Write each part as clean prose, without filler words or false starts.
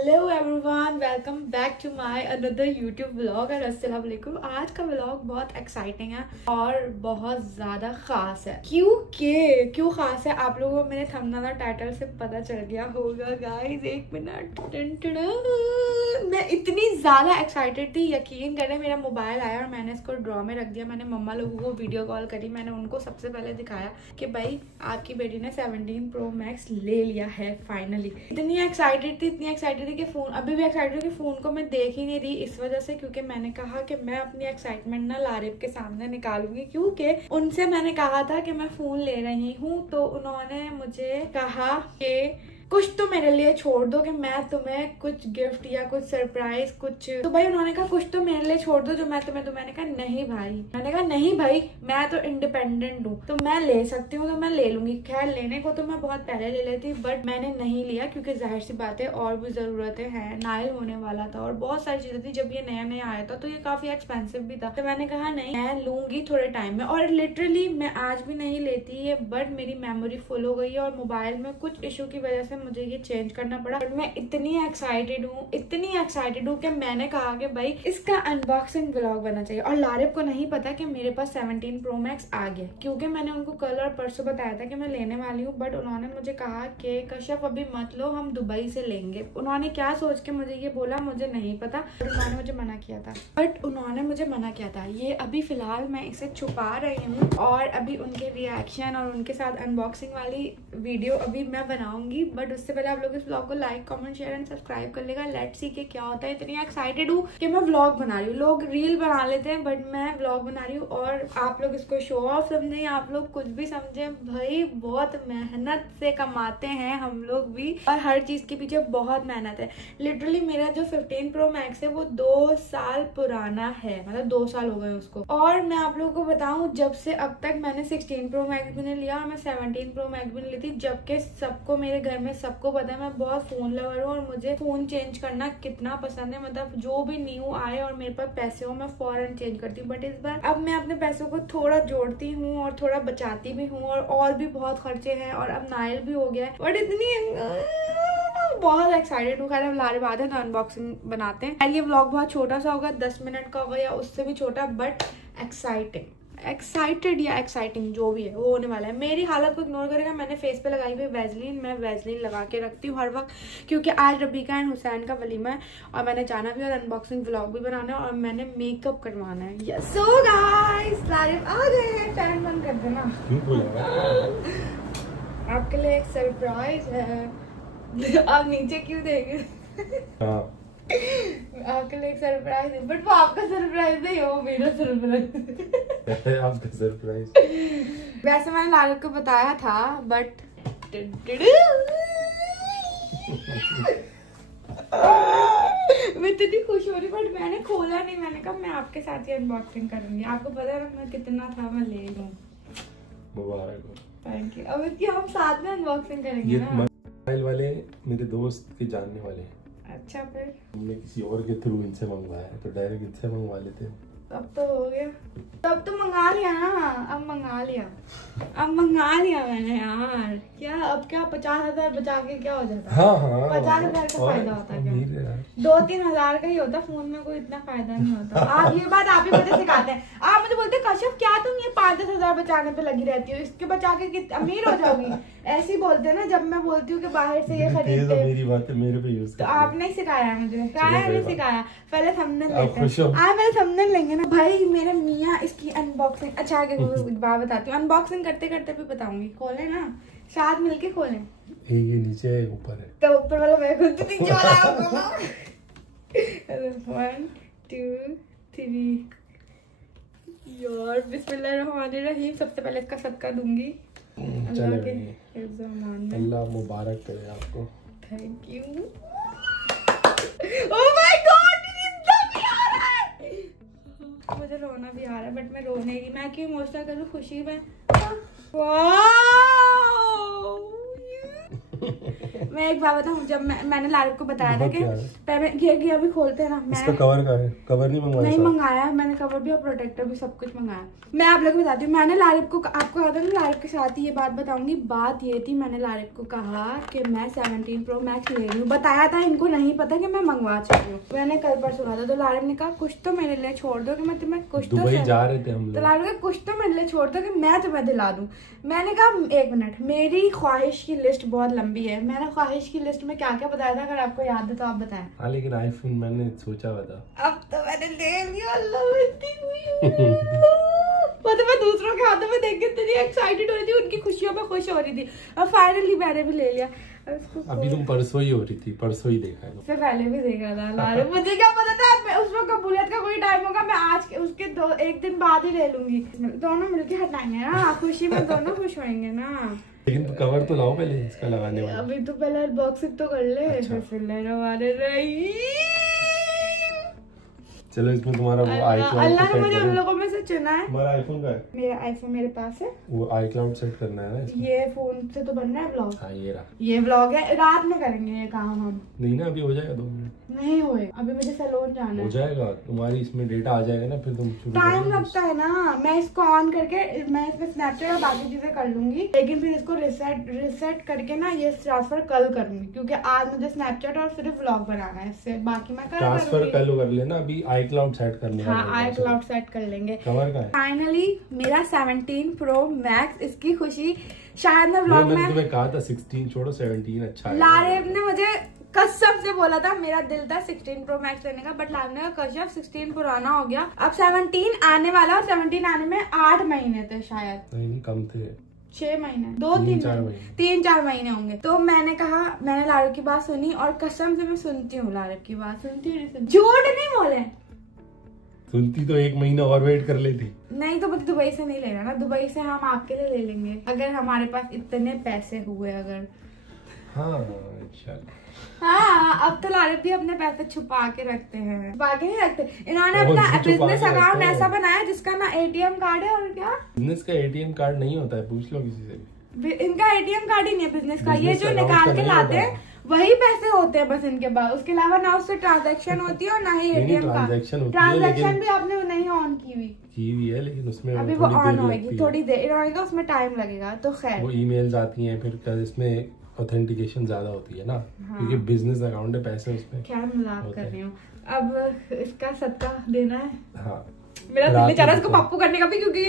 Hello everyone, welcome back to my another YouTube vlog. और अस्सलाम वालेकुम। आज का व्लॉग बहुत एक्साइटिंग है और बहुत ज़्यादा ख़ास है। क्यों ख़ास है आप लोगों को मेरे थंबनेल और टाइटल से पता चल गया होगा गाइस। एक मिनट, मैं इतनी ज़्यादा एक्साइटेड थी, यकीन करें मेरा मोबाइल आया और मैंने इसको ड्रॉ में रख दिया। मैंने मम्मा लोगों को वीडियो कॉल करी, मैंने उनको सबसे पहले दिखाया कि भाई आपकी बेटी ने 17 Pro Max ले लिया है फाइनली। इतनी एक्साइटेड थी कि फोन अभी भी एक्साइटेड कि फोन को मैं देख ही नहीं रही, इस वजह से क्योंकि मैंने कहा कि मैं अपनी एक्साइटमेंट ना लारिब के सामने निकालूंगी। क्योंकि उनसे मैंने कहा था कि मैं फोन ले रही हूँ, तो उन्होंने मुझे कहा कि कुछ तो मेरे लिए छोड़ दो कि मैं तुम्हें कुछ गिफ्ट या कुछ सरप्राइज कुछ, तो भाई उन्होंने कहा कुछ तो मेरे लिए छोड़ दो जो मैं तुम्हें तो मैंने कहा नहीं भाई, मैं तो इंडिपेंडेंट हूँ, तो मैं ले सकती हूँ, तो मैं ले लूंगी। खैर लेने को तो मैं बहुत पहले ले लेती, बट मैंने नहीं लिया क्योंकि जाहिर सी बात है और भी जरूरतें हैं। नाइल होने वाला था और बहुत सारी चीजें थी। जब ये नया नया आया था तो ये काफी एक्सपेंसिव भी था, तो मैंने कहा नहीं मैं लूंगी थोड़े टाइम में। और लिटरली मैं आज भी नहीं लेती है, बट मेरी मेमोरी फुल हो गई है और मोबाइल में कुछ इशू की वजह से मुझे ये चेंज करना पड़ा। बट मैं इतनी एक्साइटेड हूँ कि मैंने कहा कि भाई इसका अनबॉक्सिंग व्लॉग बनना चाहिए। और लारिब को नहीं पता कि मेरे पास 17 Pro Max आ गया, क्योंकि मैंने उनको कल और परसों बताया था कि मैं लेने वाली हूँ। बट उन्होंने मुझे कहा कि कश्यप अभी मत लो, हम दुबई से लेंगे। उन्होंने क्या सोच के मुझे ये बोला मुझे नहीं पता, उन्होंने मुझे मना किया था। ये अभी फिलहाल मैं इसे छुपा रही हूँ और अभी उनके रिएक्शन और उनके साथ अनबॉक्सिंग वाली वीडियो अभी मैं बनाऊंगी। बट उससे पहले आप लोग इस व्लॉग को like, comment, share and subscribe कर लेगा। लेट्स सी के क्या होता है। इतनी एक्साइटेड हूँ कि मैं व्लॉग बना रही हूँ। लोग रील बना लेते हैं बट मैं व्लॉग बना रही हूँ और आप लोग इसको शो ऑफ समझे, आप लोग कुछ भी समझे, भाई बहुत मेहनत से कमाते हैं हम लोग भी, और हर चीज के पीछे बहुत मेहनत है। लिटरली मेरा जो 15 Pro Max है वो 2 साल पुराना है, मतलब 2 साल हो गए उसको। और मैं आप लोगों को बताऊं, जब से अब तक मैंने 16 Pro Max भी नहीं लिया और मैं 17 Pro Max भी नहीं ली थी, जबकि सबको मेरे घर में सबको पता है मैं बहुत फोन लवर हूँ और मुझे फोन चेंज करना कितना पसंद है। मतलब जो भी न्यू आए और मेरे पास पैसे हो मैं फौरन चेंज करती हूँ। बट इस बार अब मैं अपने पैसों को थोड़ा जोड़ती हूँ और थोड़ा बचाती भी हूँ, और भी बहुत खर्चे हैं और अब नाइल भी हो गया है। बट इतनी बहुत एक्साइटेड हूँ। खैर हम लारिब आते हैं तो अनबॉक्सिंग बनाते हैं। ये व्लॉग बहुत छोटा सा होगा, 10 मिनट का होगा या उससे भी छोटा, बट एक्साइटिंग जो भी है वो होने वाला है। मेरी हालत को इग्नोर करेगा। मैंने फेस पे लगाई हुई वैसलीन, मैं वैसलीन लगा के रखती हूँ हर वक्त, क्योंकि आज रबीका एंड हुसैन का वलीमा है और मैंने जाना भी और अनबॉक्सिंग व्लॉग भी बनाना है और मैंने मेकअप करवाना है। यस सो गाइस, लारिब आ गए हैं। फैन बंद कर देना, आपके लिए एक सरप्राइज है। आप नीचे क्यों देंगे? आपके लिए एक सरप्राइज है, बट वो आपका सरप्राइज नहीं, वो मेरा सरप्राइज है। आपका सरप्राइज वैसे मैंने लालिब को बताया था, बट मैं इतनी खुश हो रही, बट मैंने खोला नहीं। मैंने कहा मैं आपके साथ ही अनबॉक्सिंग करूंगी। आपको पता है मैं कितना था, मैं ले लूं। मुबारक हो। Thank you. अब इसकी हम साथ में अनबॉक्सिंग करेंगे ना। मोबाइल वाले मेरे दोस्त के जानने वाले हैं। अच्छा, फिर हमने किसी और के थ्रू इनसे मंगवाया है, तो डायरेक्ट इनसे मंगवा लेते हैं। तब तो हो गया, तब तो मंगा लिया ना। अब मंगा लिया मैंने यार। क्या अब क्या 50,000 बचा के क्या हो जाता? हाँ 50,000 का फायदा होता है क्या? 2-3 हजार का ही होता, फोन में कोई इतना फायदा नहीं होता। आप ये बात आप ही मुझे सिखाते हैं। आप मुझे बोलते कश्यप क्या तुम ये 5-10 हजार बचाने पे लगी रहती हो, इसके बचा के अमीर हो जाओगी, ऐसे ही बोलते हैं ना जब मैं बोलती हूँ कि बाहर से ये खरीदते हैं। मेरी बात है, मेरे पे यूज तो आपने ही सिखाया मुझे, नहीं सिखाया। पहले थंबनेल लेते हैं, पहले थंबनेल लेंगे ना भाई। मेरे मियाँ इसकी अनबॉक्सिंग, अच्छा आगे बात बताती हूँ, अनबॉक्सिंग करते करते भी बताऊंगी। खोले ना, साथ मिलके खोले। ये नीचे है ऊपर है, तो ऊपर वाला मैं खुद नीचे वाला 1 2 3 यार बिस्मिल्लाहिर्रहमानिर्रहीम। सबसे पहले इसका सदका दूंगी। अल्लाह मुबारक करे आपको। Thank you. Oh my God, इतना प्यार है। मुझे रोना भी आ रहा है, बट मैं रो नहीं रही। मैं क्यों इमोशनल करूँ, खुशी में। वाओ मैं एक बात बताऊं, जब मैंने लारिब को बताया था कि ये अभी खोलते हैं ना, मैं इसका कवर का है, कवर नहीं मंगवाया? नहीं मंगाया मैंने, कवर भी और प्रोटेक्टर भी सब कुछ मंगाया। मैं आप लोग को बताती हूँ, मैंने लारिब को, आपको याद है ना लारिब के साथ ही ये बात बताऊंगी। बात ये थी, मैंने लारिब को कहा कि मैं 17 Pro Max ले रही हूँ, बताया था, इनको नहीं पता कि मैं मंगवा चुकी हूँ। मैंने कल परसों कहा था, तो लारिब ने कहा कुछ तो मेरे लिए छोड़ दो कि मैं तुम्हें कुछ तो दुबई जा रहे थे हम लोग, तो लारिब ने कुछ तो मेरे लिए छोड़ दो कि मैं तुम्हें दिला दूँ। मैंने कहा 1 मिनट, मेरी ख्वाहिश की लिस्ट बहुत लंबी है। मैंने ख्वाहिश की लिस्ट में क्या क्या बताया था, अगर आपको याद है तो आप बताएं। हाँ लेकिन आईफोन मैंने सोचा हुआ था, अब तो मैंने ले लिया। अल्लाह इतनी हुई मतलब मैं दूसरों के हाथों में देख के इतनी एक्साइटेड हो रही थी, उनकी खुशियों में खुश हो रही थी, और फाइनली मैंने भी ले लिया। अभी तुम परसों ही हो रही थी, परसों ही देखा है, उससे पहले भी देखा था लारे। मुझे क्या पता था उस वक्त कबूलियत का कोई टाइम होगा, मैं आज उसके 1 दिन बाद ही ले लूंगी। दोनों मिलके हटाएंगे ना, खुशी में दोनों खुश होंगे ना। लेकिन तो कवर तो लाओ पहले इसका लगाने वाला। अभी तो पहले अनबॉक्सिंग तो कर ले। अच्छा। फिर चलो इसमें तुम्हारा वो iCloud अल्लाह सेट ने मुझे करो। उन लोगों में से चुना है। तुम्हारा आईफोन का है? मेरा आईफोन मेरे पास है, वो iCloud सेट करना है ना इसमें। ये फोन से तो बन रहा है व्लॉग। हाँ ये रहा, ये व्लॉग है, रात में करेंगे ये काम हम। नहीं ना अभी हो जाएगा 2 मिनट नहीं होए, अभी मुझे सैलून जाना हो है। जाएगा, तुम्हारी इसमें डेटा आ जाएगा ना, फिर तुम शुरू टाइम करोगे। लगता है ना, मैं इसको ऑन करके मैं इसमें स्नैपचैट और बाकी चीजें कर लूंगी, लेकिन फिर इसको रिसेट करके ना ये ट्रांसफर कल करूंगी, क्योंकि आज मुझे स्नैपचैट और सिर्फ व्लॉग बनाना है, इससे बाकी मैं ट्रांसफर कल कर लेना, अभी iCloud सेट करने का। हाँ iCloud सेट कर लेंगे। कवर का है? फाइनली मेरा 17 Pro Max, इसकी खुशी शायद मैं व्लॉग में, तुम्हें कहा था 16 छोड़ो 17 अच्छा है। लारिब ने मुझे कसम से बोला था, मेरा दिल था 16 Pro Max लेने का, बट लारिब ने कहा कश्यप 16 पुराना हो गया, अब 17 आने वाला, और 17 आने में 8 महीने थे शायद, नहीं कम थे, 6 महीने, 3-4 महीने होंगे। तो मैंने कहा, मैंने लारिब की बात सुनी, और कसम से मैं सुनती हूँ लारिब की बात, सुनती हूँ, झूठ नहीं बोले। सुनती तो 1 महीना और वेट कर लेती। नहीं तो मुझे दुबई से नहीं लेना ना, दुबई से हम आपके लिए ले लेंगे अगर हमारे पास इतने पैसे हुए, अगर। हाँ इंशाल्लाह। हाँ अब तो लारिब भी अपने पैसे छुपा के रखते हैं, छुपा के नहीं रखते, इन्होंने अपना बिजनेस अकाउंट ऐसा बनाया जिसका ना ATM कार्ड है, और क्या बिजनेस का ATM कार्ड नहीं होता है, पूछ लो किसी से भी। इनका ATM कार्ड ही नहीं है बिजनेस का, ये Business जो account निकाल का के नहीं लाते होता हैं वही पैसे होते हैं बस इनके पास, उसके अलावा ना उससे ट्रांजैक्शन होती है और ना ही ATM का ट्रांजैक्शन भी आपने नहीं ऑन की हुई है, लेकिन उसमें अभी वो ऑन होगी थोड़ी देर, इन्होंने कहा उसमें टाइम लगेगा, तो खैर वो ईमेल्स आती हैं, फिर इसमें ऑथेंटिकेशन ज्यादा होती है ना। हाँ। क्योंकि बिजनेस अकाउंट है, पैसे उसमें। क्या मजाक कर रही हूँ, अब इसका सदका देना है। हाँ मेरा दिल चाह रहा है इसको पप्पू करने का भी, क्योंकि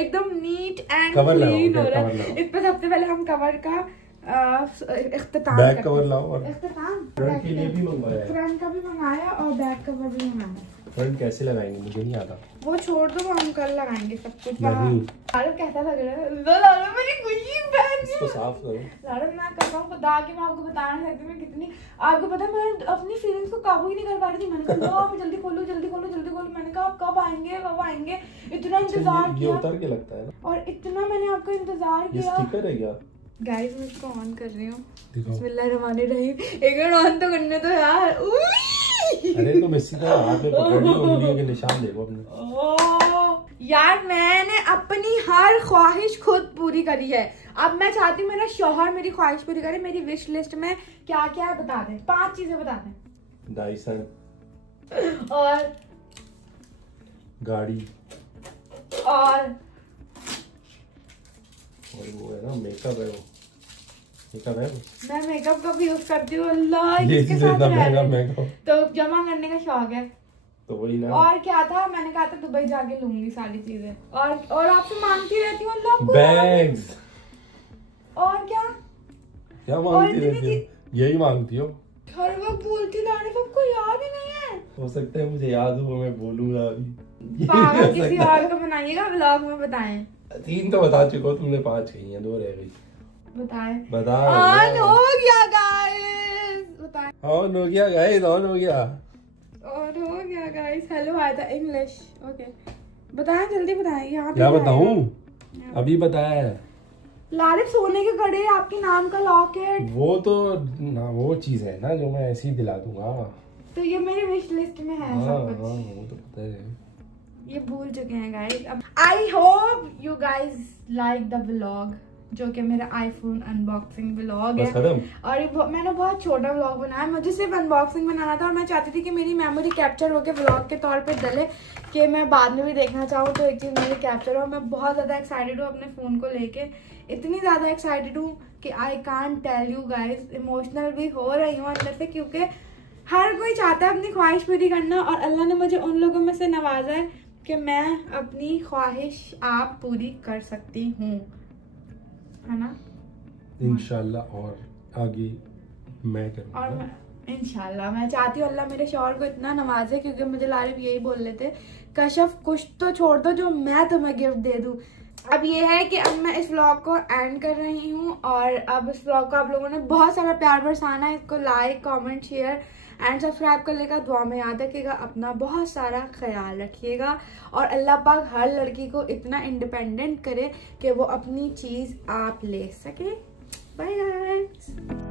एकदम नीट एंड क्लीन हो रहा है। इस पे सबसे पहले हम कवर का इख्तिताम बैक करते कवर लाओ, और इख्तिताम फ्रंट के लिए भी मंगवाया है, फ्रंट का भी मंगाया और बैक कवर भी मंगाया। फ्रंट कैसे लगाएंगे मुझे नहीं आता, वो छोड़ दो, वो हम कल लगाएंगे सब कुछ। नहीं लारिब कैसा लग रहा है, लारिब मेरी खुशी बहन, इसको साफ करो। लारिब मैं कर रहा हूँ खुदा कि मैं आपको बता नहीं सकती मैं कितनी, आपको पता है मैं अपनी फीलिंग्स को काबू ही नहीं कर पा रही थी। मैंने कहा मैं जल्दी खोलूं जल्दी खोलूं, मैंने कहा आप कब आएंगे, इतना इंतजार किया, ये उतर के लगता है ना, और इतना मैंने आपका इंतजार ये किया। स्टिकर है क्या? गाइस मैं इसको ऑन कर रही हूँ, दिखाओ। बिस्मिल्लाहिर्रहमानिर्रहीम, एक बार ऑन तो करने दो यार। अरे तुम इसी तरह हाथ में पकड़ लो, उंगलियों के निशान देखो अपने। यार मैंने अपनी हर ख्वाहिश खुद पूरी करी है, अब मैं चाहती हूँ मेरा शौहर मेरी ख्वाहिश पूरी करे। मेरी विश लिस्ट में क्या क्या है बता दें, 5 चीजें बता दें। डायसन और गाड़ी, और वो है ना मेकअप है, वो मेकअप है वो। मैं मेकअप का भी यूज करती हूँ, अल्लाह ये किसके चीज़ साथ इतना रह महंगा रहे? मेकअप तो जमा करने का शौक है, तो वही ना। और क्या था, मैंने कहा था दुबई जाके लूंगी सारी चीजें, और आपसे मांगती रहती हूँ अल्लाह को बैग्स, और क्या मांगती रहती हो? यही मांगती हो हर वक्त बोलती, लारिब सबको याद ही नहीं है। हो सकता है मुझे याद हो, मैं बोलूंगा अभी। पागल किसी और को बनाइएगा, व्लॉग में बताएं। 3 तो बता चुका, तुमने 5 कही हैं, 2 रह गई। बताएं। ऑन हो गया गाइस, बताएं। ऑन हो गया गाइस, ऑन हो गया, और हो गया गाइस। हेलो आया था इंग्लिश, ओके बताएं जल्दी बताएं। यहाँ पे क्या बताऊं, अभी बताया है। लारिब सोने के कड़े, आपके नाम का लॉकेट, वो तो ना वो चीज है ना जो मैं ऐसे ही दिला दूंगा, तो ये मेरी विश लिस्ट में है सब कुछ। वो तो पता है, ये भूल चुके हैं गाइस। अब I hope you guys like the vlog, जो कि मेरा आईफोन अनबॉक्सिंग व्लॉग है। और ये मैंने बहुत छोटा व्लॉग बनाया, मुझे सिर्फ अनबॉक्सिंग बनाना था और मैं चाहती थी कि मेरी मेमोरी कैप्चर होकर व्लॉग के तौर पे डले कि मैं बाद में भी देखना चाहूँ तो एक चीज़ मेरी कैप्चर हो। मैं बहुत ज़्यादा एक्साइटेड हूँ अपने फ़ोन को लेके, इतनी ज़्यादा एक्साइटेड हूँ कि I can't tell you guys. Emotional भी हो रही हूँ अंदर से, क्योंकि हर कोई चाहता है अपनी ख्वाहिश पूरी करना और अल्लाह ने मुझे उन लोगों में से नवाजा है कि मैं अपनी ख्वाहिश आप पूरी कर सकती हूँ, है ना इंशाल्लाह। और आगे मैं करूँगा और इंशाल्लाह मैं चाहती हूँ अल्लाह मेरे शौहर को इतना नवाजे, क्योंकि मुझे लारिफ यही बोल रहे थे कशफ कुछ तो छोड़ दो जो मैं तुम्हें गिफ्ट दे दूँ। अब ये है कि अब मैं इस व्लॉग को एंड कर रही हूँ और अब इस व्लॉग को आप लोगों ने बहुत सारा प्यार बरसाना है। इसको like comment share and subscribe कर लेगा, दुआ में याद रखिएगा, अपना बहुत सारा ख्याल रखिएगा और अल्लाह पाक हर लड़की को इतना इंडिपेंडेंट करे कि वो अपनी चीज़ आप ले सके। Bye guys.